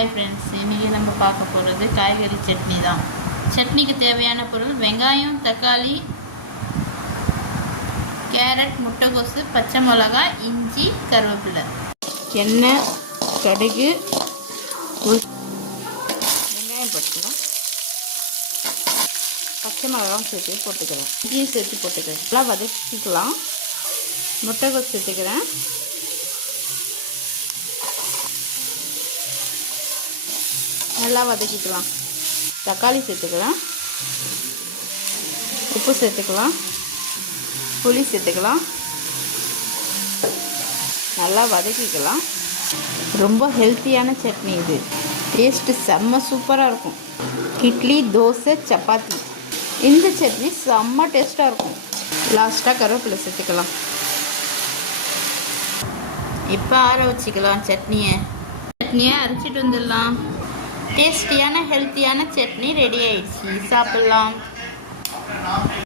Hi friends, இன்றைக்கி நம்ம பார்க்க போகிறது காய்கறி சட்னி தான். சட்னிக்கு தேவையான பொருள் வெங்காயம், தக்காளி, கேரட், முட்டைகோசு, பச்சை மிளகாய், இஞ்சி, கருவேப்பிலை, எண்ணெய், கடுகு, வெங்காயம் போட்டுக்கலாம், பச்சை மிளகாயும் சேர்த்து போட்டுக்கிறேன், இஞ்சியும் சேர்த்து போட்டுக்கிறேன். நல்லா வதக்கிக்கலாம். முட்டைகோசு சேர்த்துக்கிறேன். நல்லா வதக்கிக்கலாம். தக்காளி சேர்த்துக்கலாம், உப்பு சேர்த்துக்கலாம், புளி சேர்த்துக்கலாம். நல்லா வதக்கிக்கலாம். ரொம்ப ஹெல்த்தியான சட்னி இது. டேஸ்ட்டு செம்ம சூப்பராக இருக்கும். இட்லி, தோசை, சப்பாத்தி இந்த சட்னி செம்ம டேஸ்ட்டாக இருக்கும். லாஸ்ட்டாக கருவேப்பிலை சேர்த்துக்கலாம். இப்போ ஆற வச்சுக்கலாம். சட்னியை அரைச்சிட்டு வந்துடலாம். டேஸ்டியான ஹெல்த்தியான சட்னி ரெடி ஆயிடுச்சு. சாப்பிட்லாம்.